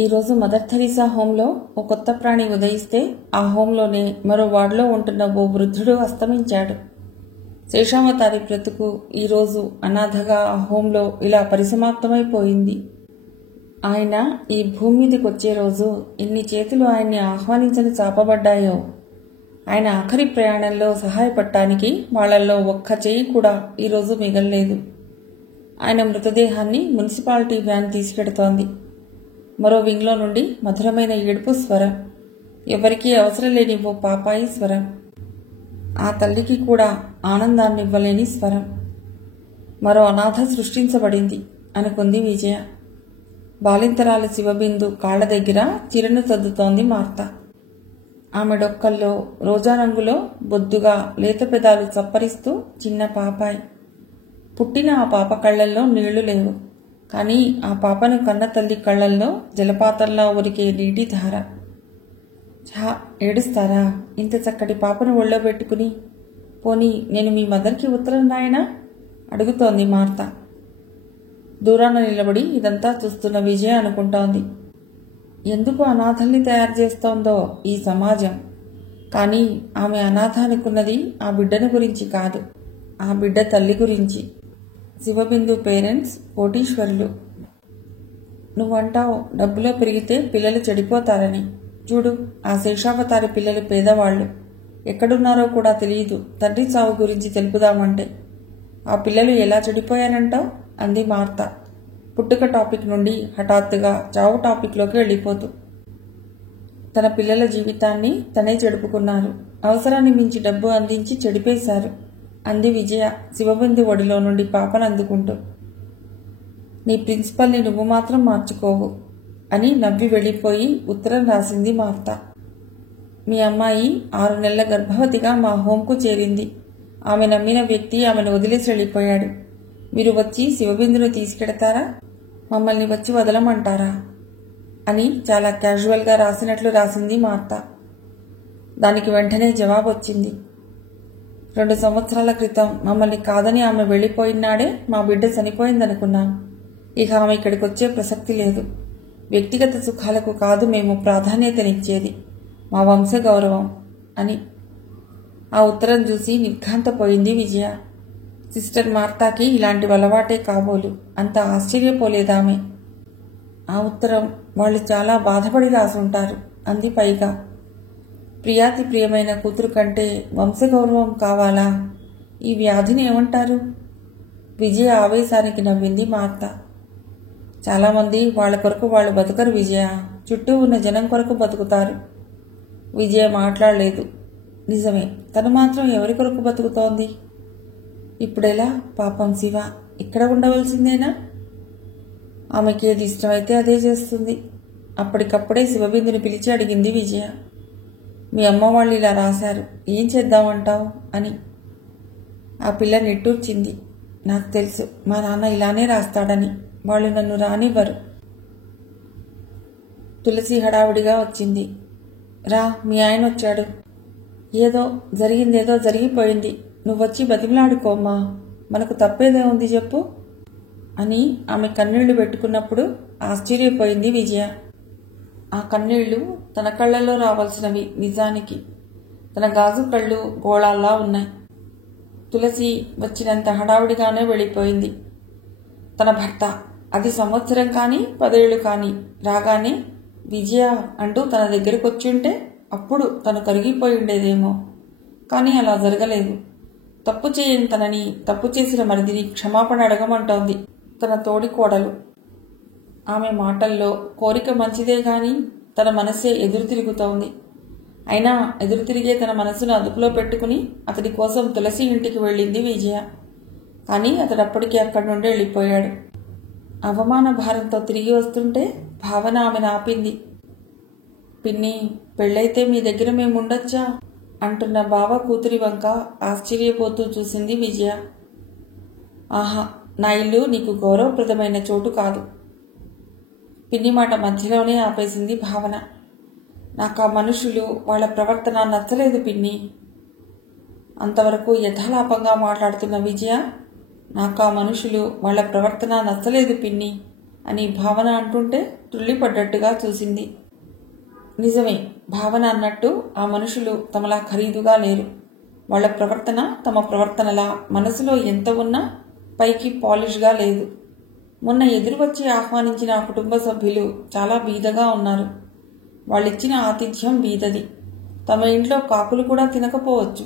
ఈరోజు mother Teresa హోంలో ఓ కొత్త ప్రాణి ఉదయిస్తే ఆ హోంలోనే మరో వార్డులో ఉంటున్న ఓ వృద్ధుడు అస్తమించాడు. శేషావతారి బ్రతుకు ఈరోజు అనాథగా ఆ హోంలో ఇలా పరిసమాప్తమైపోయింది. ఆయన ఈ భూమి మీదకొచ్చే రోజు ఎన్ని చేతులు ఆయన్ని ఆహ్వానించని చాపబడ్డాయో. ఆయన ఆఖరి ప్రయాణంలో సహాయపడటానికి వాళ్లల్లో ఒక్క చేయి కూడా ఈరోజు మిగల్లేదు. ఆయన మృతదేహాన్ని మున్సిపాలిటీ వ్యాన్ తీసుకెడుతోంది. మరో వింగ్లో నుండి మధురమైన ఏడుపు స్వరం, ఎవరికీ అవసరం లేని ఓ పాపాయి స్వరం, ఆ తల్లికి కూడా ఆనందాన్నివ్వలేని స్వరం. మరో అనాథ సృష్టించబడింది అనుకుంది విజయ. బాలింతరాలు శివబిందు కాళ్ల దగ్గర చిరను సర్దుతోంది మార్త. ఆమె డొక్కల్లో రోజా రంగులో బొద్దుగా లేత పెదాలు చప్పరిస్తూ చిన్న పాపాయి. పుట్టిన ఆ పాప కళ్లల్లో నీళ్లు లేవు, కానీ ఆ పాపను కన్న తల్లి కళ్లల్లో జలపాతంలా ఉరికే నీటి ధార. ఛా, ఏడుస్తారా ఇంత చక్కటి పాపను ఒళ్ళో పెట్టుకుని? పోనీ నేను మీ మదర్కి ఉత్తరం రాయనా అడుగుతోంది మార్త. దూరాన నిలబడి ఇదంతా చూస్తున్న విజయ అనుకుంటోంది, ఎందుకు అనాథల్ని తయారు చేస్తోందో ఈ సమాజం. కానీ ఆమె అనాథ అనుకున్నది ఆ బిడ్డను గురించి కాదు, ఆ బిడ్డ తల్లి గురించి. శివబిందు పేరెంట్స్ కోటీశ్వరులు. నువ్వంటావు డబ్బులో పెరిగితే పిల్లలు చెడిపోతారని. చూడు, ఆ శేషావతారి పిల్లలు పేదవాళ్లు, ఎక్కడున్నారో కూడా తెలియదు. తండ్రి చావు గురించి తెలుపుదామంటే ఆ పిల్లలు ఎలా చెడిపోయారంటావు అంది మార్త, పుట్టుక టాపిక్ నుండి హఠాత్తుగా చావు టాపిక్లోకి వెళ్ళిపోతూ. తన పిల్లల జీవితాన్ని తనే చెడుపుకున్నారు, అవసరాన్ని మించి డబ్బు అందించి చెడిపేశారు అంది విజయ శివబిందు ఒడిలో నుండి పాపను అందుకుంటూ. నీ ప్రిన్సిపల్ని నువ్వు మాత్రం మార్చుకోవు అని నవ్వి వెళ్ళిపోయి ఉత్తరం రాసింది మార్త. మీ అమ్మాయి 6 నెలల గర్భవతిగా మా హోంకు చేరింది. ఆమె నమ్మిన వ్యక్తి ఆమెను వదిలేసి వెళ్ళిపోయాడు. మీరు వచ్చి శివబిందును తీసుకెడతారా, మమ్మల్ని వచ్చి వదలమంటారా అని చాలా క్యాజువల్గా రాసినట్లు రాసింది మార్త. దానికి వెంటనే జవాబు వచ్చింది. 2 సంవత్సరాల క్రితం మమ్మల్ని కాదని ఆమె వెళ్ళిపోయినాడే మా బిడ్డ చనిపోయిందనుకున్నాం. ఇక ఆమె ఇక్కడికి వచ్చే ప్రసక్తి లేదు. వ్యక్తిగత సుఖాలకు కాదు మేము ప్రాధాన్యతనిచ్చేది, మా వంశ గౌరవం అని. ఆ ఉత్తరం చూసి నిర్ఘాంతపోయింది విజయ. సిస్టర్ మార్తాకి ఇలాంటి అలవాటే కాబోలు, అంత ఆశ్చర్యపోలేదామె. ఆ ఉత్తరం వాళ్ళు చాలా బాధపడి రాసుంటారు అంది పైగా. ప్రియాతి ప్రియమైన కూతురు కంటే వంశగౌరవం కావాలా? ఈ వ్యాధిని ఏమంటారు? విజయ ఆవేశానికి నవ్వింది మార్త. చాలామంది వాళ్ళ కొరకు వాళ్ళు బతకరు విజయ, చుట్టూ ఉన్న జనం కొరకు బతుకుతారు. విజయ మాట్లాడలేదు. నిజమే, తను మాత్రం ఎవరి కొరకు బతుకుతోంది? ఇప్పుడెలా? పాపం శివ ఇక్కడ ఉండవలసిందేనా? ఆమెకి ఏది ఇష్టమైతే అదే చేస్తుంది. అప్పటికప్పుడే శివబిందుని పిలిచి అడిగింది విజయ. మీ అమ్మ వాళ్ళు ఇలా రాశారు, ఏం చేద్దామంటావు అని. ఆ పిల్ల నిట్టూర్చింది. నాకు తెలుసు, మా నాన్న ఇలానే రాస్తాడని. వాళ్ళు నన్ను రానివ్వరు. తులసి హడావిడిగా వచ్చింది. రా, మీ ఆయన వచ్చాడు. జరిగిందేదో జరిగిపోయింది, నువ్వొచ్చి బతిమలాడుకోమ్మా, మనకు తప్పేదే ఉంది చెప్పు అని ఆమె కన్నీళ్లు పెట్టుకున్నప్పుడు ఆశ్చర్యపోయింది విజయ. ఆ కన్నీళ్లు తన కళ్లలో రావాల్సినవి నిజానికి. తన గాజు కళ్ళు గోళాల్లా ఉన్నాయి. తులసి వచ్చినంత హడావుడిగానే వెళ్ళిపోయింది. తన భర్త, అది సంవత్సరం కానీ 10 ఏళ్లు కానీ రాగానే విజయ అంటూ తన దగ్గరకు వచ్చుంటే అప్పుడు తను కరిగిపోయి ఉండేదేమో. కానీ అలా జరగలేదు. తప్పు చేయని తనని, తప్పు చేసిన మరిదిని క్షమాపణ అడగమంటోంది తన తోడి కోడలు. ఆమె మాటల్లో కోరిక మంచిదే గాని తన మనసే ఎదురు తిరుగుతోంది. అయినా ఎదురు తిరిగే తన మనసును అదుపులో పెట్టుకుని అతడి కోసం తులసి ఇంటికి వెళ్ళింది విజయ. కానీ అతడప్పటికీ అక్కడి నుండి వెళ్ళిపోయాడు. అవమాన భారంతో తిరిగి వస్తుంటే భావన ఆమెను ఆపింది. పిన్ని, పెళ్ళైతే మీ దగ్గర మేముండొచ్చా అంటున్న బావ కూతురి వంక ఆశ్చర్యపోతూ చూసింది విజయ. ఆహా, నా ఇల్లు నీకు గౌరవప్రదమైన చోటు కాదు. పిన్ని మాట మధ్యలోనే ఆపేసింది భావన. నాకు ఆ మనుషులు, వాళ్ళ ప్రవర్తన నచ్చలేదు పిన్ని. అంతవరకు యథాలాపంగా మాట్లాడుతున్న విజయ, నాకు ఆ మనుషులు, వాళ్ళ ప్రవర్తన నచ్చలేదు పిన్ని అని భావన అంటుంటే తుళ్ళిపడ్డట్టుగా చూసింది. నిజమే, భావన అన్నట్టు ఆ మనుషులు తమలా ఖరీదుగా లేరు. వాళ్ల ప్రవర్తన తమ ప్రవర్తనలా మనసులో ఎంత ఉన్నా పైకి పాలిష్గా లేదు. మొన్న ఎదురు వచ్చి ఆహ్వానించిన ఆ కుటుంబ సభ్యులు చాలా బీదగా ఉన్నారు. వాళ్ళిచ్చిన ఆతిథ్యం బీదది. తమ ఇంట్లో కాకులు కూడా తినకపోవచ్చు.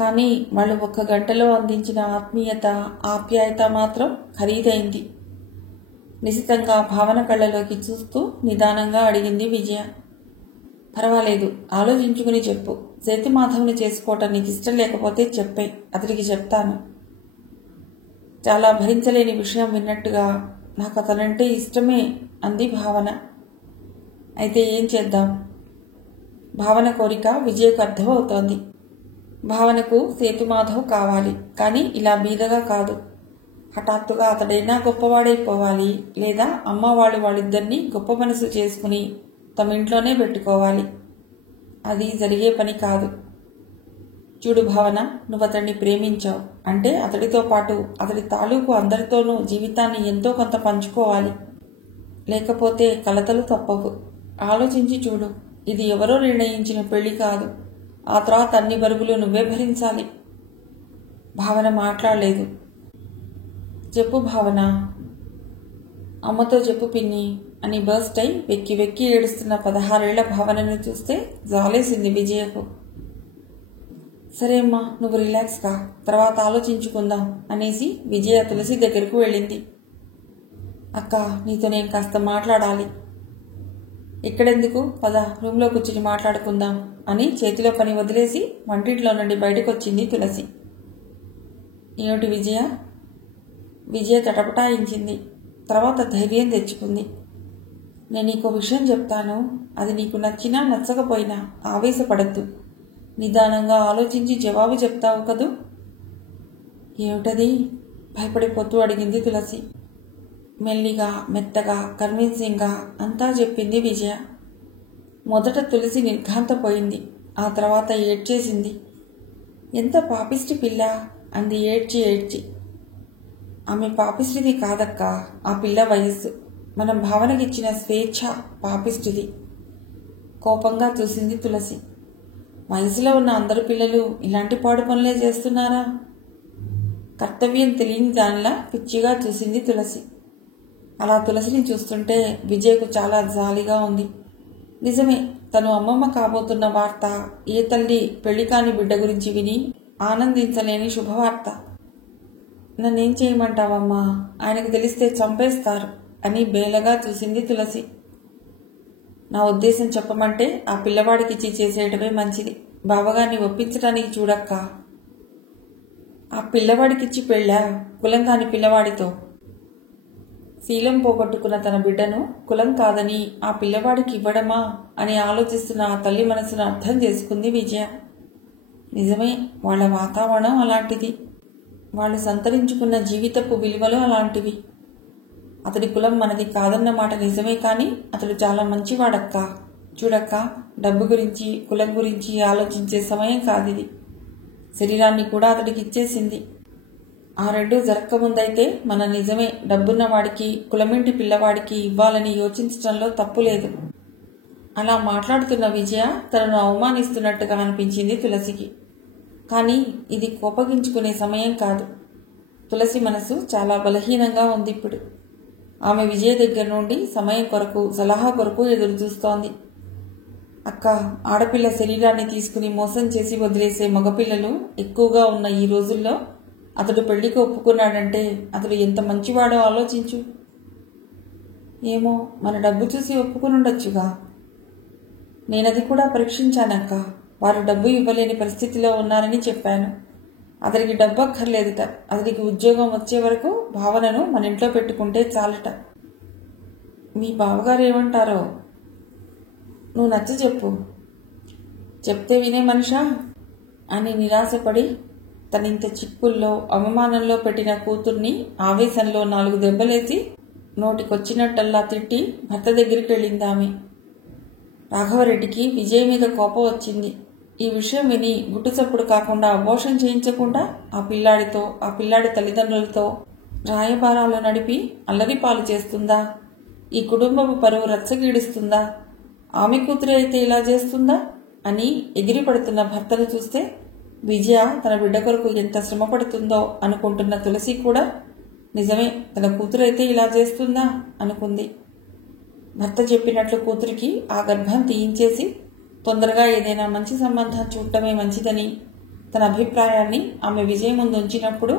కానీ వాళ్ళు 1 గంటలో అందించిన ఆత్మీయత, ఆప్యాయత మాత్రం ఖరీదైంది. నిశితంగా భావన కళ్ళలోకి చూస్తూ నిదానంగా అడిగింది విజయ. పర్వాలేదు, ఆలోచించుకుని చెప్పు. సేతుమాధవ్ని చేసుకోవటం నీకు ఇష్టం లేకపోతే చెప్పే, అతడికి చెప్తాను. చాలా భరించలేని విషయం విన్నట్టుగా నాకు అతనంటే ఇష్టమే అంది భావన. అయితే ఏం చేద్దాం? భావన కోరిక విజయకు అర్థమవుతోంది. భావనకు సేతుమాధవ్ కావాలి, కానీ ఇలా బీదగా కాదు. హఠాత్తుగా అతడైనా గొప్పవాడైపోవాలి, లేదా అమ్మవాళ్ళు వాళ్ళిద్దరినీ గొప్ప మనసు చేసుకుని తమ ఇంట్లోనే పెట్టుకోవాలి. అది జరిగే పని కాదు. చూడు భావన, నువ్వు అతడిని ప్రేమించావు అంటే అతడితో పాటు అతడి తాలూకు అందరితోనూ జీవితాన్ని ఎంతో కొంత పంచుకోవాలి. లేకపోతే కలతలు తప్పవు. ఆలోచించి చూడు. ఇది ఎవరో నిర్ణయించిన పెళ్లి కాదు. ఆ తర్వాత అన్ని బరువులు నువ్వే భరించాలి. భావన మాట్లాడలేదు. చెప్పు భావన. అమ్మతో చెప్పు పిన్ని అని బర్స్ట్ అయి వెక్కి వెక్కి ఏడుస్తున్న 16 ఏళ్ల భావనను చూస్తే జాలేసింది విజయకు. సరే అమ్మా, నువ్వు రిలాక్స్ గా, తర్వాత ఆలోచించుకుందాం అనేసి విజయ తులసి దగ్గరకు వెళ్ళింది. అక్క, నీతో నేను కాస్త మాట్లాడాలి. ఇక్కడెందుకు, పద రూమ్లో కూర్చుని మాట్లాడుకుందాం అని చేతిలో పని వదిలేసి వంటింట్లో నుండి బయటకు వచ్చింది తులసి. ఏమిటి విజయ? విజయ తటపటాయించింది. తర్వాత ధైర్యం తెచ్చుకుంది. నేను నీకో విషయం చెప్తాను. అది నీకు నచ్చినా నచ్చకపోయినా ఆవేశపడద్దు. నిదానంగా ఆలోచించి జవాబు చెప్తావు కదూ? ఏమిటది? భయపడిపోతూ అడిగింది తులసి. మెల్లిగా, మెత్తగా, కన్విన్సింగ్గా అంతా చెప్పింది విజయ. మొదట తులసి నిర్ఘాంతపోయింది. ఆ తర్వాత ఏడ్చేసింది. ఎంత పాపిష్టి పిల్ల అంది ఏడ్చి ఏడ్చి. ఆమె పాపిష్టిది కాదక్క, ఆ పిల్ల వయస్సు. మనం భావనకిచ్చిన స్వేచ్ఛ పాపిష్టిది. కోపంగా చూసింది తులసి. వయసులో ఉన్న అందరు పిల్లలు ఇలాంటి పాడు పనులే చేస్తున్నారా? కర్తవ్యం తెలియని దానిలా పిచ్చిగా చూసింది తులసి. అలా తులసిని చూస్తుంటే విజయకు చాలా జాలిగా ఉంది. నిజమే, తను అమ్మమ్మ కాబోతున్న వార్త ఏ తల్లి పెళ్లి కాని బిడ్డ గురించి విని ఆనందించలేని శుభవార్త. నన్నేం చేయమంటావమ్మా? ఆయనకు తెలిస్తే చంపేస్తారు అని బేలగా చూసింది తులసి. నా ఉద్దేశం చెప్పమంటే ఆ పిల్లవాడికిచ్చి చేసేయడమే మంచిది. బావగారిని ఒప్పించడానికి చూడక్క. ఆ పిల్లవాడికిచ్చి పెళ్ళా? కులం కాని పిల్లవాడితో? శీలం పోగొట్టుకున్న తన బిడ్డను కులం కాదని ఆ పిల్లవాడికి ఇవ్వడమా అని ఆలోచిస్తున్న ఆ తల్లి మనసును అర్థం చేసుకుంది విజయ. నిజమే, వాళ్ళ వాతావరణం అలాంటిది. వాళ్ళు సంతరించుకున్న జీవితపు విలువలు అలాంటివి. అతడి కులం మనది కాదన్న మాట నిజమే, కానీ అతడు చాలా మంచివాడక్క. చూడక్క, డబ్బు గురించి కులం గురించి ఆలోచించే సమయం కాదిది. శరీరాన్ని కూడా అతడికి ఇచ్చేసింది. ఆ రెండూ జరగకముందైతే మన నిజమే డబ్బున్న వాడికి కులమింటి పిల్లవాడికి ఇవ్వాలని యోచించడంలో తప్పు లేదు. అలా మాట్లాడుతున్న విజయ తనను అవమానిస్తున్నట్టుగా అనిపించింది తులసికి. కానీ ఇది కోపగించుకునే సమయం కాదు. తులసి మనసు చాలా బలహీనంగా ఉంది ఇప్పుడు. ఆమె విజయ దగ్గర నుండి సమయం కొరకు, సలహా కొరకు ఎదురు చూస్తోంది. అక్క, ఆడపిల్ల శరీరాన్ని తీసుకుని మోసం చేసి వదిలేసే మగపిల్లలు ఎక్కువగా ఉన్న ఈ రోజుల్లో అతడు పెళ్లికి ఒప్పుకున్నాడంటే అతడు ఎంత మంచివాడో ఆలోచించు. ఏమో, మన డబ్బు చూసి ఒప్పుకుని ఉండొచ్చుగా. నేనది కూడా పరీక్షించానక్క. వారు డబ్బు ఇవ్వలేని పరిస్థితిలో ఉన్నారని చెప్పాను. అతడికి డబ్బు అక్కర్లేదుట. అతడికి ఉద్యోగం వచ్చే వరకు భావనను మన ఇంట్లో పెట్టుకుంటే చాలట. మీ బావగారు ఏమంటారో నువ్వు నచ్చ చెప్పు. చెప్తే వినే మనిషా అని నిరాశపడి తనింత చిక్కుల్లో అవమానంలో పెట్టిన కూతుర్ని ఆవేశంలో 4 దెబ్బలేసి నోటికొచ్చినట్టల్లా తిట్టి భర్త దగ్గరికి వెళ్ళిందామె. రాఘవరెడ్డికి విజయ్ మీద కోపం వచ్చింది. ఈ విషయం విని గుట్టు చప్పుడు కాకుండా అబోర్షన్ చేయించకుండా ఆ పిల్లాడితో, ఆ పిల్లాడి తల్లిదండ్రులతో రాయబారాలు నడిపి అల్లరిపాలు చేస్తుందా? ఈ కుటుంబపు పరువు రచ్చగీడుస్తుందా? ఆమె కూతురే అయితే ఇలా చేస్తుందా అని ఎగిరిపడుతున్న భర్తను చూస్తే విజయ తన బిడ్డ కొరకు ఎంత శ్రమ పడుతుందో అనుకుంటున్న తులసి కూడా నిజమే, తన కూతురైతే ఇలా చేస్తుందా అనుకుంది. భర్త చెప్పినట్లు కూతురికి ఆ గర్భం తీయించేసి తొందరగా ఏదైనా మంచి సంబంధం చూడటమే మంచిదని తన అభిప్రాయాన్ని ఆమె విజయ ముందు ఉంచినప్పుడు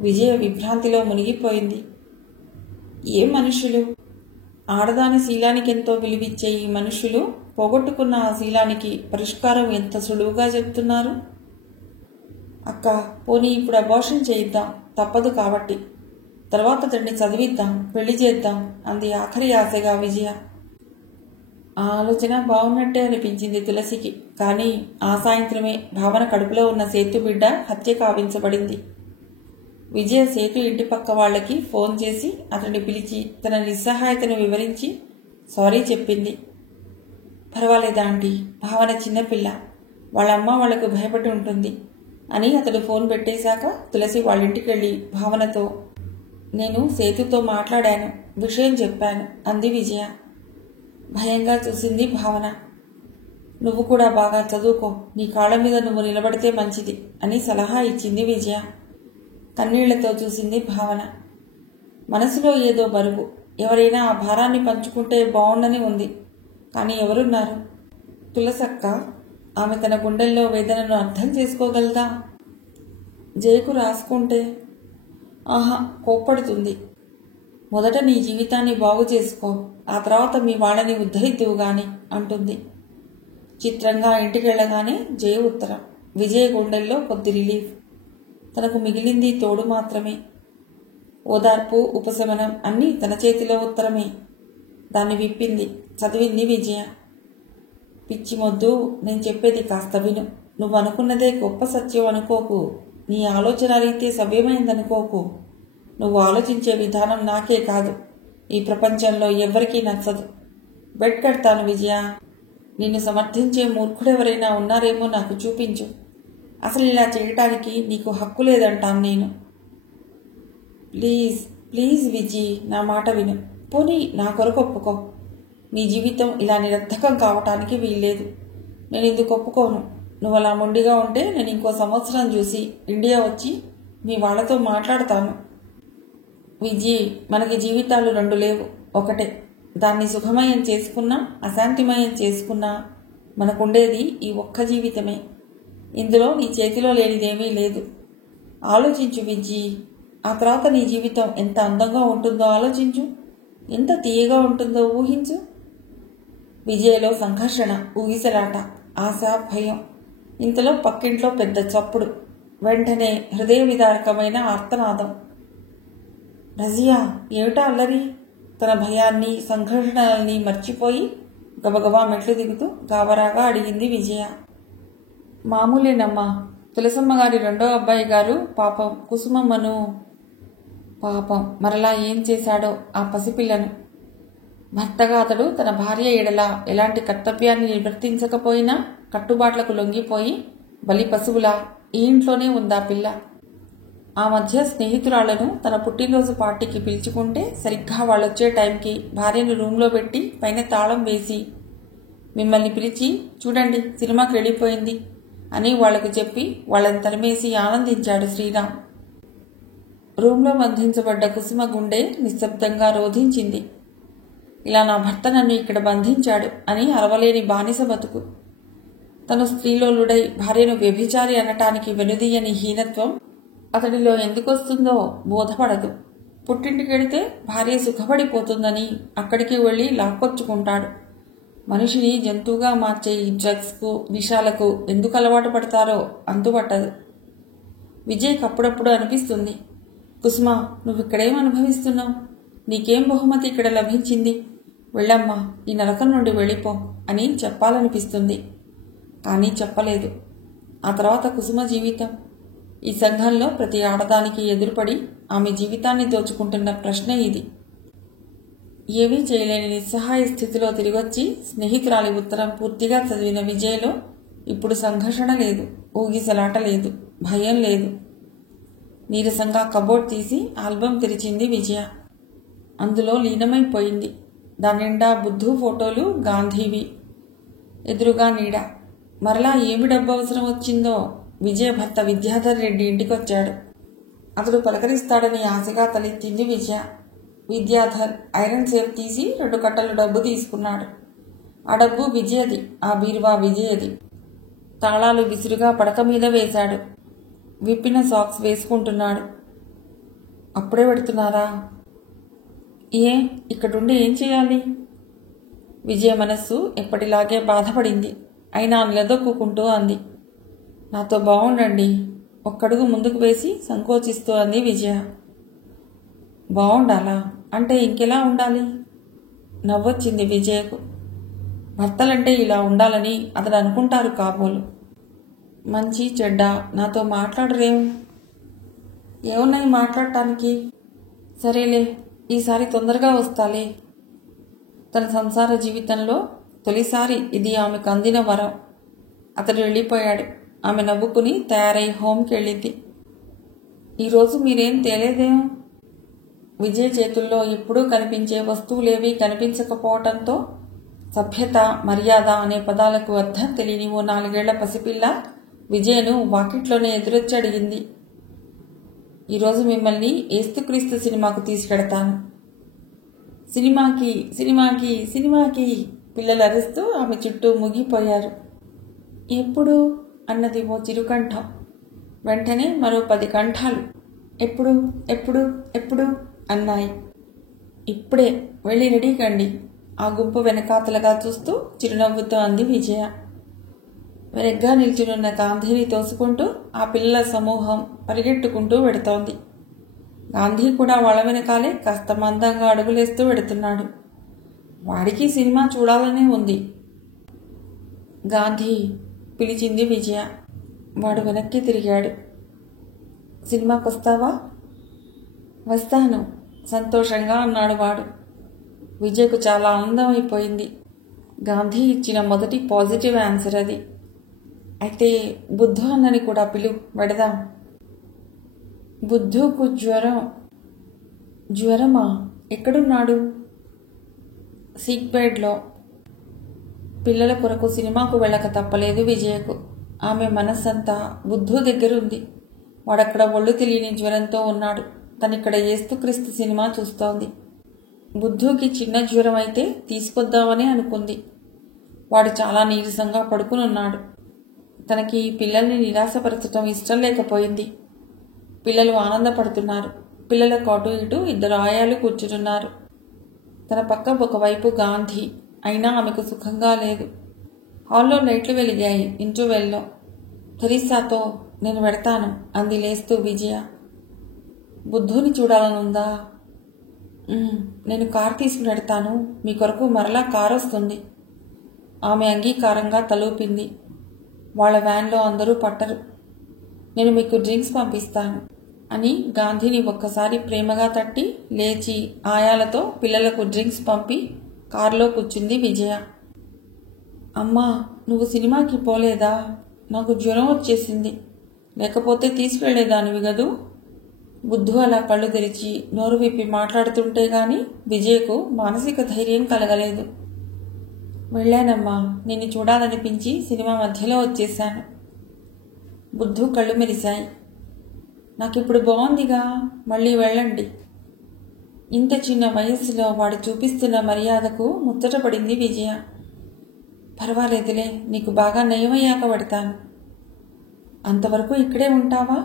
విజయ విభ్రాంతిలో మునిగిపోయింది. ఏ మనుషులు! ఆడదాని శీలానికి ఎంతో విలువిచ్చే ఈ మనుషులు పోగొట్టుకున్న ఆ శీలానికి పరిష్కారం ఎంత సులువుగా చెప్తున్నారు. అక్క, పోనీ ఇప్పుడు అబార్షన్ చేయిద్దాం, తప్పదు కాబట్టి. తర్వాత తండ్రిని చదివిద్దాం, పెళ్లి చేద్దాం అంది ఆఖరి ఆశగా విజయ. ఆ ఆలోచన బాగున్నట్టే అనిపించింది తులసికి. కానీ ఆ సాయంత్రమే భావన కడుపులో ఉన్న సేతు బిడ్డ హత్య కావించబడింది. విజయ సేతు ఇంటి పక్క వాళ్లకి ఫోన్ చేసి అతన్ని పిలిచి తన నిస్సహాయతను వివరించి సారీ చెప్పింది. పర్వాలేదా ఆంటీ, భావన చిన్నపిల్ల, వాళ్ళమ్మ వాళ్లకు భయపడి ఉంటుంది అని అతడు ఫోన్ పెట్టేశాక తులసి వాళ్ళింటికి వెళ్ళి భావనతో, నేను సేతుతో మాట్లాడాను, విషయం చెప్పాను అంది విజయ. భయంగా చూసింది భావన. నువ్వు కూడా బాగా చదువుకో, నీ కాళ్ళ మీద నువ్వు నిలబడితే మంచిది అని సలహా ఇచ్చింది విజయ. కన్నీళ్లతో చూసింది భావన. మనసులో ఏదో బరువు. ఎవరైనా ఆ భారాన్ని పంచుకుంటే బావుండని ఉంది. కానీ ఎవరున్నారు? తులసక్క. ఆమె తన గుండెల్లో వేదనను అర్థం చేసుకోగలదా? జయకు రాసుకుంటే ఆహా, కోప్పడుతుంది. మొదట నీ జీవితాన్ని బాగు చేసుకో, ఆ తర్వాత మీ వాళ్ళని ఉద్ధరిద్దువు గాని అంటుంది. చిత్రంగా ఇంటికెళ్లగానే జయ ఉత్తరం. విజయ గుండెల్లో కొద్ది రిలీఫ్. తనకు మిగిలింది తోడు మాత్రమే. ఓదార్పు, ఉపశమనం అన్నీ తన చేతిలో ఉత్తరమే. దాన్ని విప్పింది, చదివింది విజయ. పిచ్చి మొద్దు, నేను చెప్పేది కాస్త విను. నువ్వు అనుకున్నదే గొప్ప సత్యం అనుకోకు. నీ ఆలోచన రీతే సవ్యమైందనుకోకు. నువ్వు ఆలోచించే విధానం నాకే కాదు, ఈ ప్రపంచంలో ఎవ్వరికీ నచ్చదు. బెడ్ కడతాను విజయ. నిన్ను సమర్థించే మూర్ఖుడెవరైనా ఉన్నారేమో నాకు చూపించు. అసలు ఇలా చేయటానికి నీకు హక్కు లేదంటాను నేను. ప్లీజ్ ప్లీజ్ విజీ, నా మాట విను. పోనీ నా కొరకు ఒప్పుకో. నీ జీవితం ఇలా నిరర్థకం కావటానికి వీల్లేదు. నేను ఇందుకు ఒప్పుకోను. నువ్వు అలా మొండిగా ఉంటే నేను ఇంకో సంవత్సరం చూసి ఇండియా వచ్చి మీ వాళ్లతో మాట్లాడతాను. విజీ, మనకి జీవితాలు రెండు లేవు, ఒకటే. దాన్ని సుఖమయం చేసుకున్నా అశాంతిమయం చేసుకున్నా మనకుండేది ఈ ఒక్క జీవితమే. ఇందులో నీ చేతిలో లేనిదేమీ లేదు. ఆలోచించు విజీ. ఆ తర్వాత నీ జీవితం ఎంత అందంగా ఉంటుందో ఆలోచించు. ఎంత తీయగా ఉంటుందో ఊహించు. విజయలో సంఘర్షణ, ఊగిసలాట, ఆశ, భయం. ఇంతలో పక్కింట్లో పెద్ద చప్పుడు. వెంటనే హృదయ విదారకమైన ఆర్తనాదం. రజియా, ఏమిటా అల్లరి? తన భయాన్ని, సంఘర్షణల్ని మర్చిపోయి గబగబా మెట్లు దిగుతూ గాబరాగా అడిగింది విజయ. మామూలేనమ్మా. తులసమ్మ గారి రెండో అబ్బాయి గారు పాపం కుసుమమ్మను. పాపం మరలా ఏం చేశాడో ఆ పసిపిల్లను. భర్తగా అతడు తన భార్య ఎడల ఎలాంటి కర్తవ్యాన్ని నిర్వర్తించకపోయినా కట్టుబాట్లకు లొంగిపోయి బలి పశువులా ఈ ఇంట్లోనే ఉందా పిల్ల. ఆ మధ్య స్నేహితురాళ్లను తన పుట్టినరోజు పార్టీకి పిలుచుకుంటే సరిగ్గా వాళ్ళొచ్చే టైంకి భార్యను రూమ్లో పెట్టి పైన తాళం వేసి మిమ్మల్ని పిలిచి చూడండి సినిమాకి వెళ్ళిపోయింది అని వాళ్లకు చెప్పి వాళ్ళని తరిమేసి ఆనందించాడు శ్రీరామ్. రూమ్లో బంధించబడ్డ కుసుమ గుండె నిశ్శబ్దంగా రోధించింది. ఇలా నా భర్త నన్ను ఇక్కడ బంధించాడు అని అరవలేని బానిస బతుకు. తను స్త్రీలోలుడై భార్యను వ్యభిచారి అనటానికి వెనుదీయని హీనత్వం అతడిలో ఎందుకొస్తుందో బోధపడదు. పుట్టింటికెడితే భార్య సుఖపడిపోతుందని అక్కడికి వెళ్లి లాక్కొచ్చుకుంటాడు. మనిషిని జంతువుగా మార్చే ఈ డ్రగ్స్కు, నిషాలకు ఎందుకు అలవాటు పడతారో అంతుపట్టదు. విజయ్కి అప్పుడప్పుడు అనిపిస్తుంది, కుసుమ, నువ్విక్కడేం అనుభవిస్తున్నావు? నీకేం బహుమతి ఇక్కడ లభించింది? వెళ్ళమ్మా, ఈ నరకం నుండి వెళ్ళిపో అని చెప్పాలనిపిస్తుంది. కానీ చెప్పలేదు. ఆ తర్వాత కుసుమ జీవితం. ఈ సంఘంలో ప్రతి ఆడదానికి ఎదురుపడి ఆమె జీవితాన్ని దోచుకుంటున్న ప్రశ్న ఇది. ఏమీ చేయలేని నిస్సహాయ స్థితిలో తిరిగొచ్చి స్నేహితురాలి ఉత్తరం పూర్తిగా చదివిన విజయ్లో ఇప్పుడు సంఘర్షణ లేదు, ఊగిసలాట లేదు, భయం లేదు. నీరసంగా కబోర్డ్ తీసి ఆల్బం తెరిచింది విజయ. అందులో లీనమైపోయింది. దాని నిండా బుద్ధు ఫోటోలు, గాంధీవి. ఎదురుగా నీడ. మరలా ఏమి డబ్బు అవసరం వచ్చిందో. విజయ భర్త విద్యాధర్ రెడ్డి ఇంటికొచ్చాడు. అతడు పలకరిస్తాడని ఆశగా తలెత్తింది విజయ. విద్యాధర్ ఐరన్ సేఫ్ తీసి 2 కట్టలు డబ్బు తీసుకున్నాడు. ఆ డబ్బు విజయది, ఆ బీరువా విజయది. తాళాలు విసురుగా పడక మీద వేశాడు. విప్పిన సాక్స్ వేసుకుంటున్నాడు. అప్పుడే పెడుతున్నారా? ఇక్కడుండి ఏం చేయాలి? విజయ మనస్సు ఎప్పటిలాగే బాధపడింది. అయినా నిలదొక్కుంటూ అంది, నాతో బాగుండండి. ఒక్కడుగు ముందుకు వేసి సంకోచిస్తూ అంది విజయ. బాగుండాలా అంటే ఇంకెలా ఉండాలి? నవ్వొచ్చింది విజయకు. భర్తలంటే ఇలా ఉండాలని అతడు అనుకుంటారు కాబోలు. మంచి చెడ్డ నాతో మాట్లాడరేం? ఏమున్నాయి మాట్లాడటానికి? సరేలే, ఈసారి తొందరగా వస్తాలే. తన సంసార జీవితంలో తొలిసారి ఇది ఆమెకు అందిన వరం. అతడు వెళ్ళిపోయాడు. ఆమె నవ్వుకుని తయారై హోంకి వెళ్ళింది. ఈరోజు మీరేం తేలేదేం? విజయ్ చేతుల్లో ఎప్పుడూ కనిపించే వస్తువులేవీ కనిపించకపోవటంతో సభ్యత, మర్యాద అనే పదాలకు అర్థం తెలియని ఓ 4 ఏళ్ల పసిపిల్ల విజయను వాకిట్లోనే ఎదురొచ్చి అడిగింది. ఈరోజు మిమ్మల్ని ఏస్తుక్రీస్తు సినిమాకు తీసుకెడతాను. సినిమాకి సినిమాకి సినిమాకి పిల్లలు అరుస్తూ ఆమె చుట్టూ ముగిపోయారు. ఎప్పుడు అన్నది ఓ చిరుకంఠం. వెంటనే మరో 10 కంఠాలు ఎప్పుడు ఎప్పుడు ఎప్పుడు అన్నాయి. ఇప్పుడే వెళ్ళి రెడీ కండి. ఆ గుంపు వెనకాతలుగా చూస్తూ చిరునవ్వుతో అంది విజయ. వెనగ్గా నిల్చునున్న గాంధీని తోసుకుంటూ ఆ పిల్లల సమూహం పరిగెట్టుకుంటూ వెడుతోంది. గాంధీ కూడా వాళ్ళ వెనకాలే కాస్త మందంగా అడుగులేస్తూ వెడుతున్నాడు. వాడికి సినిమా చూడాలనే ఉంది. గాంధీ పిలిచింది విజయ. వాడు వెనక్కి తిరిగాడు. సినిమాకొస్తావా? వస్తాను సంతోషంగా అన్నాడు వాడు. విజయకు చాలా ఆనందమైపోయింది. గాంధీ ఇచ్చిన మొదటి పాజిటివ్ ఆన్సర్ అది. అయితే బుద్ధు అన్నని కూడా పిలువు, వెడదాం. బుద్ధుకు జ్వరం. జ్వరమా? ఎక్కడున్నాడు? సిక్ బెడ్లో. పిల్లల కొరకు సినిమాకు వెళ్ళక తప్పలేదు విజయకు. ఆమె మనస్సంతా బుద్ధు దగ్గరుంది. వాడక్కడ ఒళ్ళు తెలియని జ్వరంతో ఉన్నాడు. తనిక్కడ ఏస్తుక్రీస్తు సినిమా చూస్తోంది. బుద్ధుకి చిన్న జ్వరం అయితే తీసుకొద్దామని అనుకుంది. వాడు చాలా నీరసంగా పడుకునున్నాడు. తనకి పిల్లల్ని నిరాశపరచటం ఇష్టం లేకపోయింది. పిల్లలు ఆనందపడుతున్నారు. పిల్లలకు అటు ఇటు 2 ఆయాలు కూర్చుంటున్నారు. తన పక్క ఒకవైపు గాంధీ. అయినా ఆమెకు సుఖంగా లేదు. హాల్లో లైట్లు వెలిగాయి. ఇంటర్వెల్లో తెరీసాతో నేను వెడతాను అంది లేస్తూ విజయ. బుద్ధుని చూడాలనుందా? నేను కారు తీసుకుని వెడతాను. మీ కొరకు మరలా కారు వస్తుంది. ఆమె అంగీకారంగా తలూపింది. వాళ్ళ వ్యాన్లో అందరూ పట్టరు. నేను మీకు డ్రింక్స్ పంపిస్తాను అని గాంధీని ఒక్కసారి ప్రేమగా తట్టి లేచి ఆయాలతో పిల్లలకు డ్రింక్స్ పంపి కారులో కూర్చుంది విజయ. అమ్మా, నువ్వు సినిమాకి పోలేదా? నాకు జ్వరం వచ్చేసింది. లేకపోతే తీసుకువెళ్లేదానివి గదూ. బుద్ధు అలా కళ్ళు తెరిచి నోరు విప్పి మాట్లాడుతుంటే గాని విజయకు మానసిక ధైర్యం కలగలేదు. వెళ్ళానమ్మా, నిన్ను చూడాలనిపించి సినిమా మధ్యలో వచ్చేశాను. బుద్ధు కళ్ళు మెరిశాయి. నాకిప్పుడు బాగుందిగా, మళ్ళీ వెళ్ళండి. ఇంత చిన్న వయస్సులో వాడు చూపిస్తున్న మర్యాదకు ముచ్చటపడింది విజయ. పర్వాలేదులే, నీకు బాగా నయమయ్యాక పెడతాను. అంతవరకు ఇక్కడే ఉంటావా?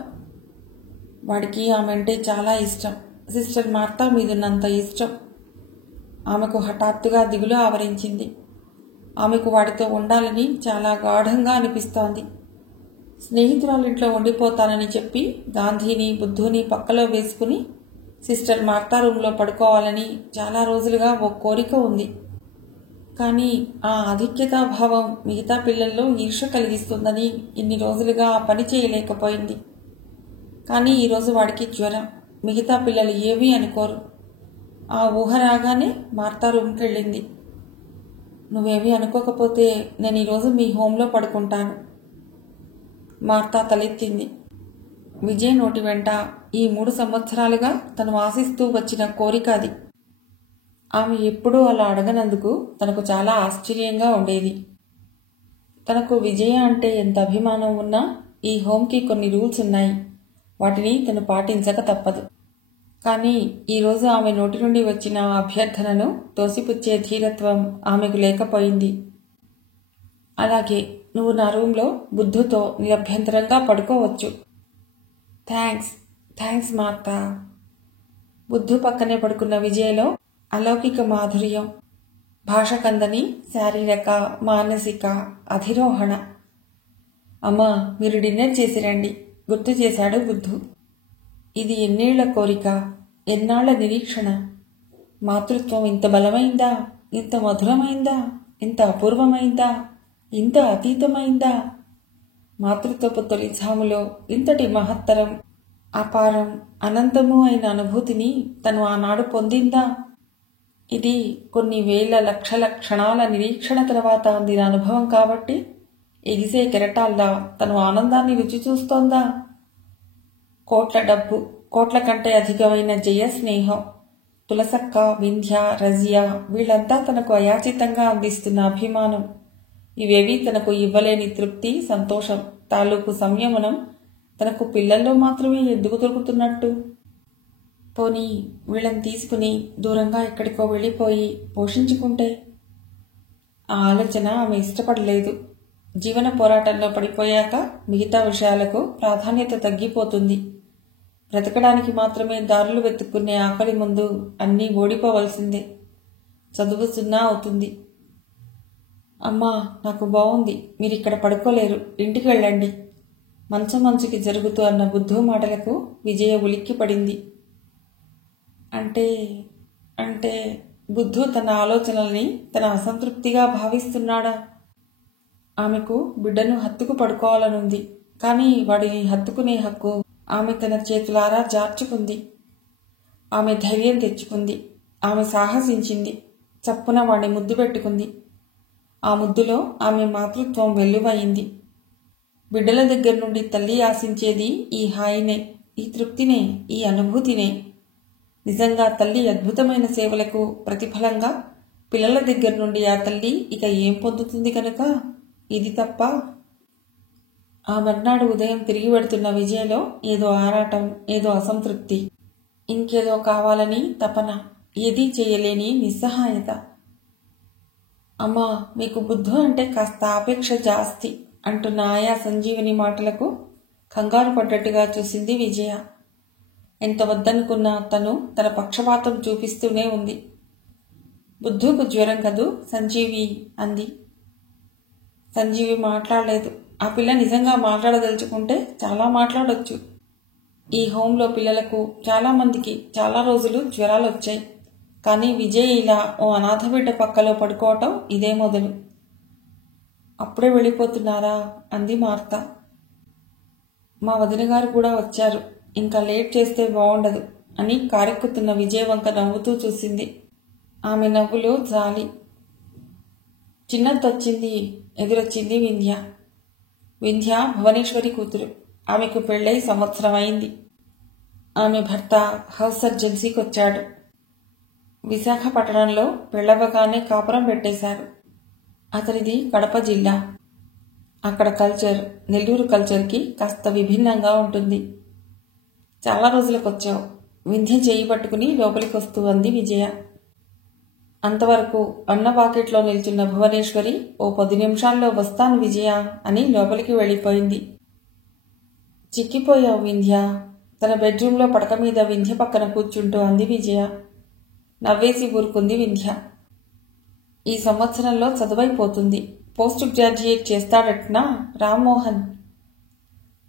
వాడికి ఆమె అంటే చాలా ఇష్టం. సిస్టర్ మార్తా మీదున్నంత ఇష్టం. ఆమెకు హఠాత్తుగా దిగులు ఆవరించింది. ఆమెకు వాడితో ఉండాలని చాలా గాఢంగా అనిపిస్తోంది. స్నేహితురాలింట్లో ఉండిపోతానని చెప్పి గాంధీని బుద్ధుని పక్కలో వేసుకుని సిస్టర్ మార్తా రూంలో పడుకోవాలని చాలా రోజులుగా ఓ కోరిక ఉంది. కానీ ఆ ఆధిక్యతాభావం మిగతా పిల్లల్లో ఈర్ష్య కలిగిస్తుందని ఇన్ని రోజులుగా ఆ పని చేయలేకపోయింది. కానీ ఈరోజు వాడికి జ్వరం. మిగతా పిల్లలు ఏమీ అనుకోరు. ఆ ఊహ రాగానే మార్తా రూమ్కి వెళ్ళింది. నువ్వేమీ అనుకోకపోతే నేను ఈరోజు మీ హోంలో పడుకుంటాను. మార్తా తలెత్తింది. విజయ్ నోటి వెంట ఈ 3 సంవత్సరాలుగా తను ఆశిస్తూ వచ్చిన కోరిక అది. ఆమె ఎప్పుడూ అలా అడగనందుకు తనకు చాలా ఆశ్చర్యంగా ఉండేది. తనకు విజయ అంటే ఎంత అభిమానం ఉన్నా ఈ హోమ్కి కొన్ని రూల్స్ ఉన్నాయి. వాటిని తను పాటించక తప్పదు. కానీ ఈరోజు ఆమె నోటి నుండి వచ్చిన అభ్యర్థనను తోసిపుచ్చే ధీరత్వం ఆమెకు లేకపోయింది. అలాగే నువ్వు నా రూంలో బుద్ధుతో నిరభ్యంతరంగా పడుకోవచ్చు. Thanks Martha. బుద్ధు పక్కనే పడుకున్న విజయలో అలౌకిక మాధుర్యం, భాషకందని శారీరక మానసిక అధిరోహణ. అమ్మా, మీరు డిన్నర్ చేసి రండి, గుర్తు చేశాడు బుద్ధు. ఇది ఎన్నేళ్ల కోరిక, ఎన్నాళ్ల నిరీక్షణ. మాతృత్వం ఇంత బలమైందా, ఇంత మధురమైందా, ఇంత అపూర్వమైందా, ఇంత అతీతమైందా? మాతృత్వపు తొలిజాములో ఇంతటి మహత్తరం, అపారం, అనంతము అయిన అనుభూతిని తను ఆనాడు పొందిందా? ఇది కొన్ని వేల లక్షల క్షణాల నిరీక్షణ తర్వాత అందిన అనుభవం కాబట్టి ఎగిసే కెరటాల్లా తను ఆనందాన్ని రుచి చూస్తోందా? కోట్ల డబ్బు, కోట్ల కంటే అధికమైన జయ స్నేహం, తులసక్క, వింధ్య, రజియా వీళ్ళంతా తనకు అయాచితంగా అందిస్తున్న అభిమానం, ఇవేవీ తనకు ఇవ్వలేని తృప్తి, సంతోషం తాలూకు సంయమనం తనకు పిల్లల్లో మాత్రమే ఎందుకు దొరుకుతున్నట్టు? పోనీ వీళ్ళని తీసుకుని దూరంగా ఎక్కడికో వెళ్ళిపోయి పోషించుకుంటే? ఆ ఆలోచన ఆమె ఇష్టపడలేదు. జీవన పోరాటంలో పడిపోయాక మిగతా విషయాలకు ప్రాధాన్యత తగ్గిపోతుంది. బ్రతకడానికి మాత్రమే దారులు వెతుక్కునే ఆకలి ముందు అన్నీ ఓడిపోవలసిందే. చదువు సున్నా అవుతుంది. అమ్మా, నాకు బాగుంది, మీరిక్కడ పడుకోలేరు, ఇంటికి వెళ్ళండి, మంచుకి జరుగుతూ అన్న బుద్ధు మాటలకు విజయ ఉలిక్కి పడింది. అంటే బుద్ధు తన ఆలోచనల్ని తన అసంతృప్తిగా భావిస్తున్నాడా? ఆమెకు బిడ్డను హత్తుకు పడుకోవాలనుంది. కానీ వాడిని హత్తుకునే హక్కు ఆమె తన చేతులారా జార్చుకుంది. ఆమె ధైర్యం తెచ్చుకుంది. ఆమె సాహసించింది. చప్పున వాడిని ముద్దు పెట్టుకుంది. ఆ ముద్దులో ఆమె మాతృత్వం వెల్లువయింది. బిడ్డల దగ్గర నుండి తల్లి ఆశించేది ఈ హాయినే, ఈ తృప్తినే, ఈ అనుభూతినే. నిజంగా తల్లి అద్భుతమైన సేవలకు ప్రతిఫలంగా పిల్లల దగ్గర నుండి ఆ తల్లి ఇక ఏం పొందుతుంది కనుక ఇది తప్ప? ఆ మర్నాడు ఉదయం తిరిగి వెడుతున్న విజయలో ఏదో ఆరాటం, ఏదో అసంతృప్తి, ఇంకేదో కావాలని తపన, ఏదీ చేయలేని నిస్సహాయత. అమ్మా, మీకు బుద్ధు అంటే కాస్త ఆపేక్ష జాస్తి అంటున్న ఆయా సంజీవని మాటలకు కంగారు పడ్డట్టుగా చూసింది విజయ. ఎంత వద్దనుకున్నా తను తన పక్షపాతం చూపిస్తూనే ఉంది. బుద్ధుకు జ్వరం కదూ సంజీవి అంది. సంజీవి మాట్లాడలేదు. ఆ పిల్ల నిజంగా మాట్లాడదలుచుకుంటే చాలా మాట్లాడొచ్చు. ఈ హోంలో పిల్లలకు చాలామందికి చాలా రోజులు జ్వరాలు వచ్చాయి. కానీ విజయ్ ఇలా ఓ అనాథ బిడ్డ పక్కలో పడుకోవటం ఇదే మొదలు. అప్పుడే వెళ్ళిపోతున్నారా అంది మార్త. మా వదినగారు కూడా వచ్చారు, ఇంకా లేట్ చేస్తే బాగుండదు అని కారెక్కుతున్న విజయ్ వంక నవ్వుతూ చూసింది. ఆమె నవ్వులో జాలి. చిన్నదొచ్చింది, ఎదురొచ్చింది వింధ్య. వింధ్య భువనేశ్వరి కూతురు. ఆమెకు పెళ్ళై సంవత్సరం అయింది. ఆమె భర్త హౌస్ సర్జెన్సీకి వచ్చాడు. విశాఖపట్నంలో పెళ్ళవగానే కాపురం పెట్టేశారు. అతనిది కడప జిల్లా. అక్కడ కల్చర్ నెల్లూరు కల్చర్కి కాస్త విభిన్నంగా ఉంటుంది. చాలా రోజులకొచ్చావు, వింధ్య చేయి పట్టుకుని లోపలికి వస్తూ అంది విజయ. అంతవరకు అన్న వాకిట్లో నిల్చున్న భువనేశ్వరి ఓ 10 నిమిషాల్లో వస్తాను విజయ అని లోపలికి వెళ్ళిపోయింది. చిక్కిపోయావు వింధ్య, తన బెడ్రూంలో పడక మీద వింధ్య పక్కన కూర్చుంటూ అంది విజయ. నవ్వేసి ఊరుకుంది వింధ్య. ఈ సంవత్సరంలో చదువైపోతుంది. పోస్ట్ గ్రాడ్యుయేట్ చేస్తాడటనా రామ్మోహన్?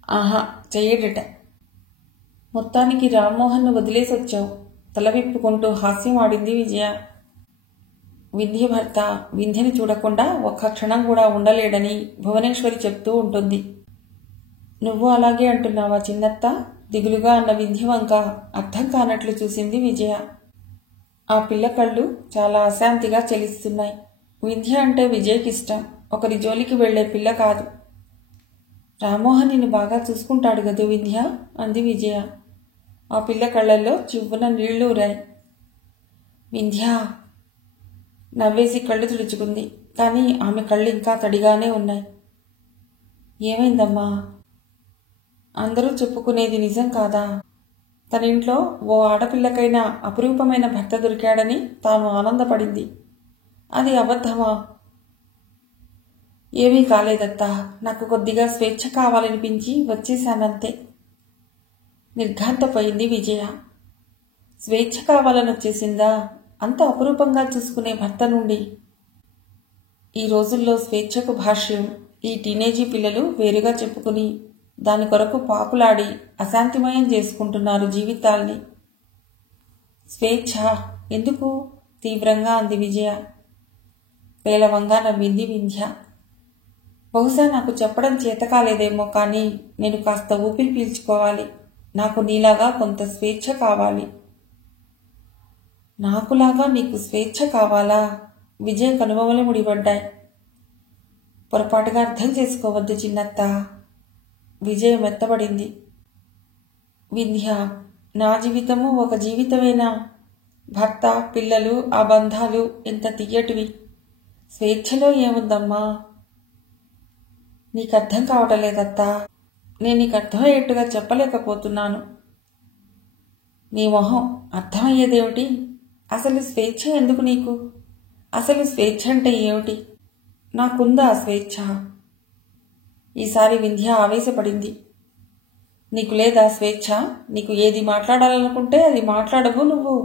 ఆహా, చెయ్యడట. మొత్తానికి రామ్మోహన్ను వదిలేసి వచ్చావు, తల విప్పుకుంటూ హాస్యం ఆడింది విజయ. వింధ్య భర్త వింధ్యని చూడకుండా ఒక్క క్షణం కూడా ఉండలేడని భువనేశ్వరి చెప్తూ ఉంటుంది. నువ్వు అలాగే అంటున్నావా చిన్నత్త? దిగులుగా అన్న వింధ్య వంక అర్థం కానట్లు చూసింది విజయ. ఆ పిల్ల కళ్ళు చాలా అశాంతిగా చెలిస్తున్నాయి. వింధ్య అంటే విజయ్కిష్టం, ఒకరి జోలికి వెళ్లే పిల్ల కాదు. రామ్మోహన్ నిన్ను బాగా చూసుకుంటాడు గదు వింధ్య అంది విజయ. ఆ పిల్ల కళ్ళల్లో చివ్వున నీళ్లు ఊరాయి. వింధ్య నవ్వేసి కళ్ళు తుడుచుకుంది. కానీ ఆమె కళ్ళు ఇంకా తడిగానే ఉన్నాయి. ఏమైందమ్మా? అందరూ చెప్పుకునేది నిజం కాదా? తన ఇంట్లో ఓ ఆడపిల్లకైనా అపురూపమైన భర్త దొరికాడని తాను ఆనందపడింది. అది అబద్ధమా? ఏమీ కాలేదత్తా. నాకు కొద్దిగా స్వేచ్ఛ కావాలనిపించి వచ్చేశానంతే. నిర్ఘాంతపోయింది విజయ. స్వేచ్ఛ కావాలని వచ్చేసిందా? అంత అపురూపంగా చూసుకునే భర్త నుండి. ఈ రోజుల్లో స్వేచ్ఛకు భాష్యం ఈ టీనేజీ పిల్లలు వేరుగా చెప్పుకుని దాని కొరకు పాకులాడి అశాంతిమయం చేసుకుంటున్నారు జీవితాల్ని. స్వేచ్ఛ ఎందుకు? తీవ్రంగా అంది విజయ. పేలవంగా నవ్వింది వింధ్య. బహుశా నాకు చెప్పడం చేతకాలేదేమో, కానీ నేను కాస్త ఊపిరి పీల్చుకోవాలి. నాకు నీలాగా కొంత స్వేచ్ఛ కావాలి. నాకులాగా నీకు స్వేచ్ఛ కావాలా? విజయ్ కనుబొమలు ముడిపడ్డాయి. పొరపాటుగా అర్థం చేసుకోవద్దు చిన్నత్త. విజయ మెత్తబడింది. వింధ్య, నా జీవితము ఒక జీవితమేనా? భర్త, పిల్లలు, ఆ బంధాలు ఎంత తియ్యటివి. స్వేచ్ఛలో ఏముందమ్మా? నీకు అర్థం కావటం లేదత్తా. నేను నీకు అర్థమయ్యేట్టుగా చెప్పలేకపోతున్నాను. నీ మొహం అర్థమయ్యేదేమిటి? అసలు స్వేచ్ఛ ఎందుకు నీకు? అసలు స్వేచ్ఛ అంటే ఏమిటి? నాకుందా స్వేచ్ఛ? ఈసారి వింధ్య ఆవేశపడింది. నీకు లేదా స్వేచ్ఛ? నీకు ఏది మాట్లాడాలనుకుంటే అది మాట్లాడవు నువ్వు.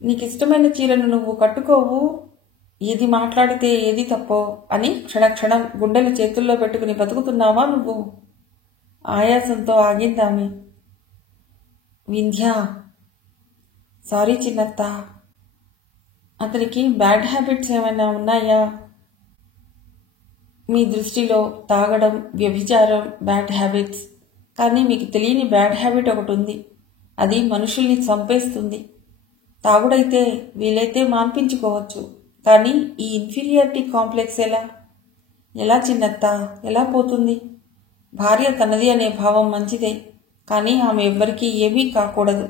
నీకిష్టమైన చీరను నువ్వు కట్టుకోవు. ఏది మాట్లాడితే ఏది తప్పో అని క్షణక్షణం గుండెలు చేతుల్లో పెట్టుకుని బతుకుతున్నావా నువ్వు? ఆయాసంతో ఆగిందామె. వింధ్య, సారీ చిన్నత్త. అతనికి బ్యాడ్ హ్యాబిట్స్ ఏమైనా ఉన్నాయా? మీ దృష్టిలో తాగడం, వ్యభిచారం బ్యాడ్ హ్యాబిట్స్. కానీ మీకు తెలియని బ్యాడ్ హ్యాబిట్ ఒకటి ఉంది. అది మనుషుల్ని చంపేస్తుంది. తాగుడైతే వీలైతే మాన్పించుకోవచ్చు, కానీ ఈ ఇన్ఫీరియారిటీ కాంప్లెక్స్ ఎలా చిన్నత్త? ఎలా పోతుంది? భార్య తనది అనే భావం మంచిదే, కానీ ఆమె ఎవ్వరికీ ఏమీ కాకూడదు.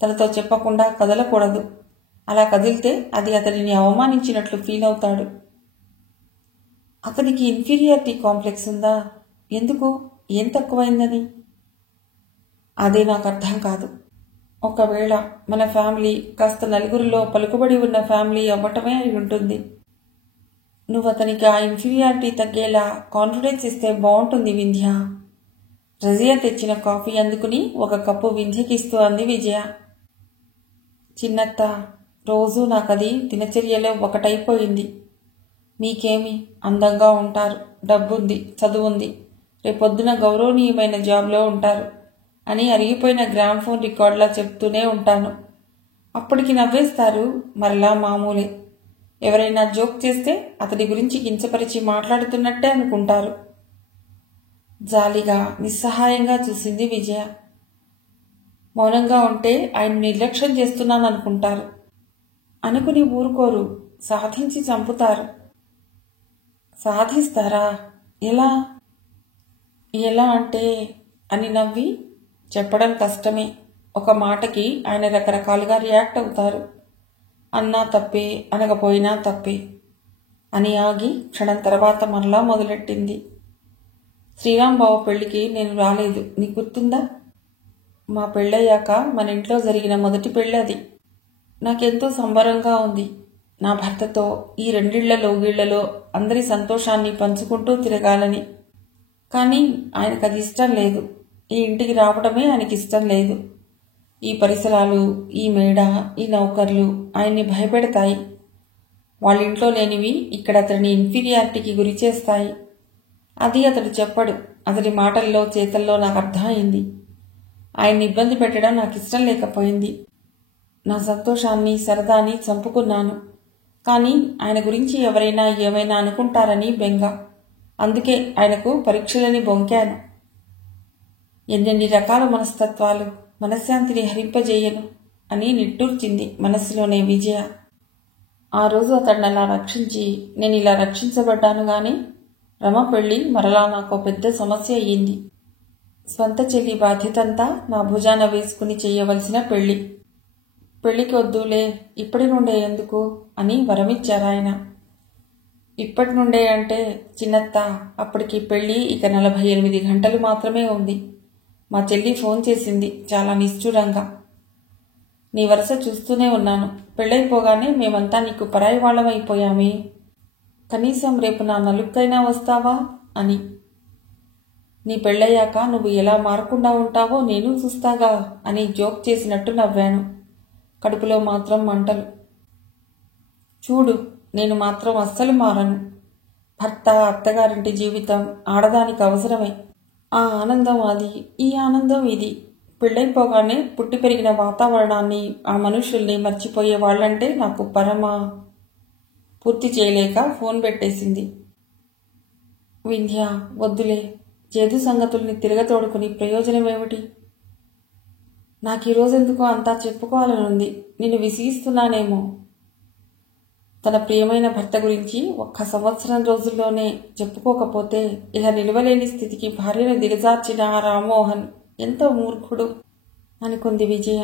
తనతో చెప్పకుండా కదలకూడదు. అలా కదిలితే అది అతనిని అవమానించినట్లు ఫీల్ అవుతాడు. అతనికి ఇన్ఫీరియారిటీ కాంప్లెక్స్ ఉందా? ఎందుకు? ఏం తక్కువైందని? అదే నాకు అర్థం కాదు. ఒకవేళ మన ఫ్యామిలీ కాస్త నలుగురిలో పలుకుబడి ఉన్న ఫ్యామిలీ అవ్వటమే అయి ఉంటుంది. నువ్వు అతనికి ఆ ఇన్ఫీరియారిటీ తగ్గేలా కాన్ఫిడెన్స్ ఇస్తే బాగుంటుంది వింధ్య. రజియా తెచ్చిన కాఫీ అందుకుని ఒక కప్పు వింధ్యకిస్తూ అంది విజయ. చిన్నత్త, రోజూ నాకది దినచర్యలో ఒకటైపోయింది. మీకేమి అందంగా ఉంటారు, డబ్బుంది, చదువుంది, రేపొద్దున గౌరవనీయమైన జాబ్లో ఉంటారు అని అరిగిపోయిన గ్రామ్ఫోన్ రికార్డులా చెప్తూనే ఉంటాను. అప్పటికి నవ్వేస్తారు, మరలా మామూలే. ఎవరైనా జోక్ చేస్తే అతడి గురించి కించపరిచి మాట్లాడుతున్నట్టే అనుకుంటారు. జాలిగా నిస్సహాయంగా చూసింది విజయ. మౌనంగా ఉంటే ఆయన నిర్లక్ష్యం చేస్తున్నాననుకుంటారు. అనుకుని ఊరుకోరు, సాధించి చంపుతారు. సాధిస్తారా? ఎలా? ఎలా అంటే అని నవ్వి చెప్పడం కష్టమే. ఒక మాటకి ఆయన రకరకాలుగా రియాక్ట్ అవుతారు. అన్నా తప్పే, అనకపోయినా తప్పే అని ఆగి క్షణం తర్వాత మరలా మొదలెట్టింది. శ్రీరాంబాబు పెళ్లికి నేను రాలేదు, నీకు గుర్తుందా? మా పెళ్ళయ్యాక మన ఇంట్లో జరిగిన మొదటి పెళ్ళి అది. నాకెంతో సంబరంగా ఉంది. నా భర్తతో ఈ రెండిళ్లలో గీళ్లలో అందరి సంతోషాన్ని పంచుకుంటూ తిరగాలని. కానీ ఆయనకు అది ఇష్టం లేదు. ఈ ఇంటికి రావడమే ఆయనకి ఇష్టం లేదు. ఈ పరిసరాలు, ఈ మేడ, ఈ నౌకర్లు ఆయన్ని భయపెడతాయి. వాళ్ళింట్లో లేనివి ఇక్కడ అతడిని ఇన్ఫీరియారిటీకి గురి చేస్తాయి. అది అతడు చెప్పడు. అతడి మాటల్లో, చేతల్లో నాకు అర్థమైంది. ఆయన్ని ఇబ్బంది పెట్టడం నాకు ఇష్టం లేకపోయింది. నా సంతోషాన్ని, సరదాని చంపుకున్నాను. కానీ ఆయన గురించి ఎవరైనా ఏమైనా అనుకుంటారని బెంగ. అందుకే ఆయనకు పరీక్షలని బొంకాను. ఎన్నెన్ని రకాల మనస్తత్వాలు, మనశ్శాంతిని హరింపజేయను అని నిట్టూర్చింది మనస్సులోనే విజయ. ఆ రోజు అతడిని అలా రక్షించి నేను ఇలా రక్షించబడ్డాను గాని రమ పెళ్లి మరలా నాకు పెద్ద సమస్య అయ్యింది. స్వంత చెల్లి బాధ్యతంతా నా భుజాన వేసుకుని చెయ్యవలసిన పెళ్లి. పెళ్లికి వద్దులే, ఇప్పటి నుండే ఎందుకు అని వరమిచ్చారాయన. ఇప్పటి నుండే అంటే చిన్నత్త, అప్పటికి పెళ్లి ఇక 48 గంటలు మాత్రమే ఉంది. మా చెల్లి ఫోన్ చేసింది చాలా నిష్ఠురంగా. నీ వరస చూస్తూనే ఉన్నాను. పెళ్ళైపోగానే మేమంతా నీకు పరాయి వాళ్ళమైపోయామే. కనీసం రేపు నా నలుక్కైనా వస్తావా అని. నీ పెళ్ళయ్యాక నువ్వు ఎలా మారకుండా ఉంటావో నేను చూస్తాగా అని జోక్ చేసినట్టు నవ్వాను. కడుపులో మాత్రం మంటలు. చూడు, నేను మాత్రం అస్సలు మారను. భర్త, అత్తగారింటి జీవితం ఆడదానికి అవసరమే. ఆ ఆనందం అది, ఈ ఆనందం ఇది. పెళ్ళైపోగానే పుట్టి పెరిగిన వాతావరణాన్ని, ఆ మనుషుల్ని మర్చిపోయే వాళ్ళంటే నాకు పరమా. పూర్తి చేయలేక ఫోన్ పెట్టేసింది. వింధ్య, వద్దులే. చేదు సంగతుల్ని తిరగతోడుకుని ప్రయోజనమేమిటి? నాకు ఈరోజెందుకో అంతా చెప్పుకోవాలనుంది. నిన్ను విసిగిస్తున్నానేమో. తన ప్రియమైన భర్త గురించి 1 సంవత్సరం రోజుల్లోనే చెప్పుకోకపోతే ఇక నిలవలేని స్థితికి భార్యను దిగజార్చిన ఆ రామ్మోహన్ ఎంతో మూర్ఖుడు అనుకుంది విజయ.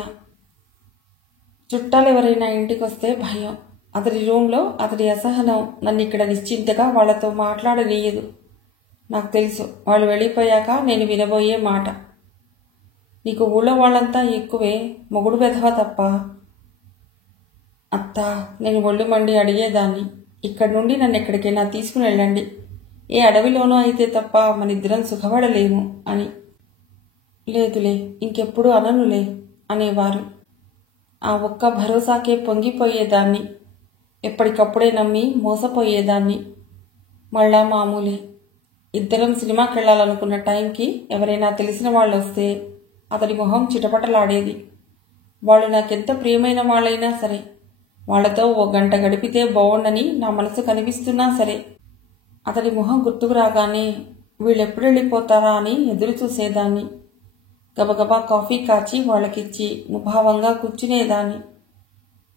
చుట్టాలెవరైనా ఇంటికొస్తే భయం. అతడి రూంలో అతడి అసహనం నన్ను ఇక్కడ నిశ్చింతగా వాళ్లతో మాట్లాడనీయదు. నాకు తెలుసు, వాళ్ళు వెళ్ళిపోయాక నేను వినబోయే మాట. నీకు ఊళ్ళో వాళ్ళంతా ఎక్కువే, మొగుడు వెధవ తప్ప. అత్తా, నేను ఒళ్ళు మండి అడిగేదాన్ని. ఇక్కడి నుండి నన్ను ఎక్కడికైనా తీసుకుని వెళ్ళండి. ఏ అడవిలోనూ అయితే తప్ప మనిద్దరం సుఖపడలేము అని. లేదులే, ఇంకెప్పుడు అననులే అనేవారు. ఆ ఒక్క భరోసాకే పొంగిపోయేదాన్ని. ఎప్పటికప్పుడే నమ్మి మోసపోయేదాన్ని. మళ్ళా మామూలే. ఇద్దరం సినిమాకెళ్లాలనుకున్న టైంకి ఎవరైనా తెలిసిన వాళ్ళు వస్తే అతడి మొహం చిటపటలాడేది. వాళ్ళు నాకెంత ప్రియమైన వాళ్ళైనా సరే, వాళ్లతో 1 గంట గడిపితే బావుండని నా మనసు కనిపిస్తున్నా సరే, అతడి మొహం గుర్తుకు రాగానే వీళ్ళెప్పుడు వెళ్ళిపోతారా అని ఎదురు చూసేదాన్ని. గబగబా కాఫీ కాచి వాళ్ళకిచ్చి ముభావంగా కూర్చునేదాన్ని.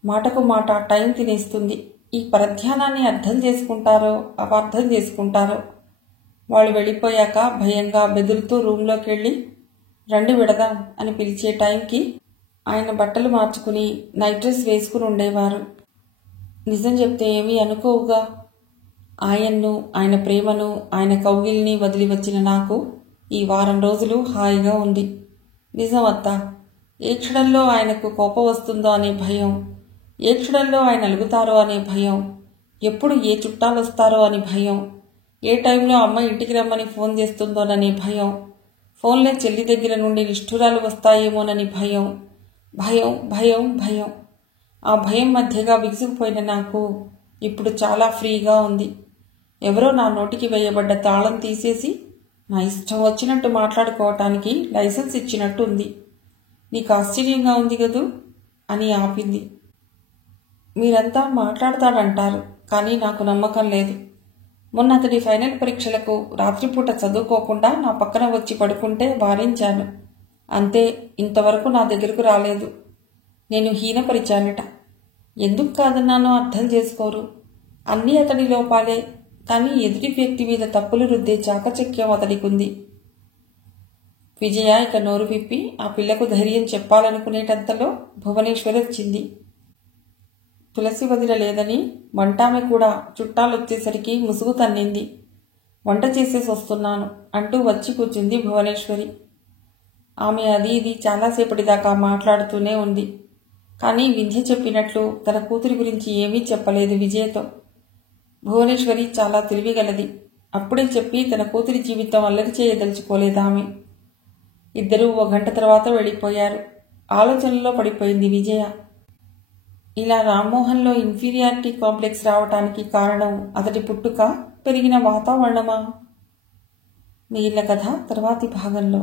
మాటకు మాట టైం తినేస్తుంది. ఈ పరధ్యానాన్ని అర్థం చేసుకుంటారో అపార్థం చేసుకుంటారో. వాళ్ళు వెళ్ళిపోయాక భయంగా బెదురుతూ రూంలోకి వెళ్ళి రండి విడదాం అని పిలిచే టైంకి ఆయన బట్టలు మార్చుకుని నైట్ డ్రెస్ వేసుకుని ఉండేవారు. నిజం చెప్తే ఏమీ అనుకోవుగా. ఆయన్ను, ఆయన ప్రేమను, ఆయన కౌగిల్ని వదిలి వచ్చిన నాకు ఈ వారం రోజులు హాయిగా ఉంది. నిజం అత్తా, ఏ క్షణంలో ఆయనకు కోపం వస్తుందో అనే భయం, ఏ క్షణంలో ఆయన అలుగుతారో అనే భయం, ఎప్పుడు ఏ చుట్టాలు వస్తారో అని భయం, ఏ టైంలో అమ్మ ఇంటికి రమ్మని ఫోన్ చేస్తుందోననే భయం, ఫోన్లో చెల్లి దగ్గర నుండి నిష్ఠురాలు వస్తాయేమోనని భయం, భయం భయం భయం. ఆ భయం మధ్యగా బిగుసుకుపోయిన నాకు ఇప్పుడు చాలా ఫ్రీగా ఉంది. ఎవరో నా నోటికి వేయబడ్డ తాళం తీసేసి నా ఇష్టం వచ్చినట్టు మాట్లాడుకోవటానికి లైసెన్స్ ఇచ్చినట్టు ఉంది. నీకు ఆశ్చర్యంగా ఉంది కదూ అని ఆపింది. మీరంతా మాట్లాడతాడంటారు, కానీ నాకు నమ్మకం లేదు. మొన్న అతడి ఫైనల్ పరీక్షలకు రాత్రిపూట చదువుకోకుండా నా పక్కన వచ్చి పడుకుంటే వారించాను. అంతే, ఇంతవరకు నా దగ్గరకు రాలేదు. నేను హీనపరిచానట. ఎందుకు కాదన్నానో అర్థం చేసుకోరు. అన్నీ అతడి లోపాలే, కానీ ఎదుటి వ్యక్తి మీద తప్పులు రుద్దే చాకచక్యం అతడికుంది. విజయ ఇక నోరు విప్పి ఆ పిల్లకు ధైర్యం చెప్పాలనుకునేటంతలో భువనేశ్వరి వచ్చింది. తులసి వదిన లేదని వంటామె కూడా చుట్టాలొచ్చేసరికి ముసుగు తన్నింది. వంట చేసేసి వస్తున్నాను అంటూ వచ్చి కూర్చుంది భువనేశ్వరి. ఆమె అది ఇది చాలాసేపటిదాకా మాట్లాడుతూనే ఉంది. కానీ వింధ్య చెప్పినట్లు తన కూతురి గురించి ఏమీ చెప్పలేదు విజయతో. భువనేశ్వరి చాలా తెలివిగలది. అప్పుడే చెప్పి తన కూతురి జీవితం అల్లరి చేయదలుచుకోలేదామె. ఇద్దరూ 1 గంట తర్వాత వెళ్ళిపోయారు. ఆలోచనలో పడిపోయింది విజయ. ఇలా రామ్మోహన్లో ఇన్ఫీరియారిటీ కాంప్లెక్స్ రావటానికి కారణం అతడి పుట్టుక, పెరిగిన వాతావరణమా? మిగిలిన కథ తర్వాతి భాగంలో.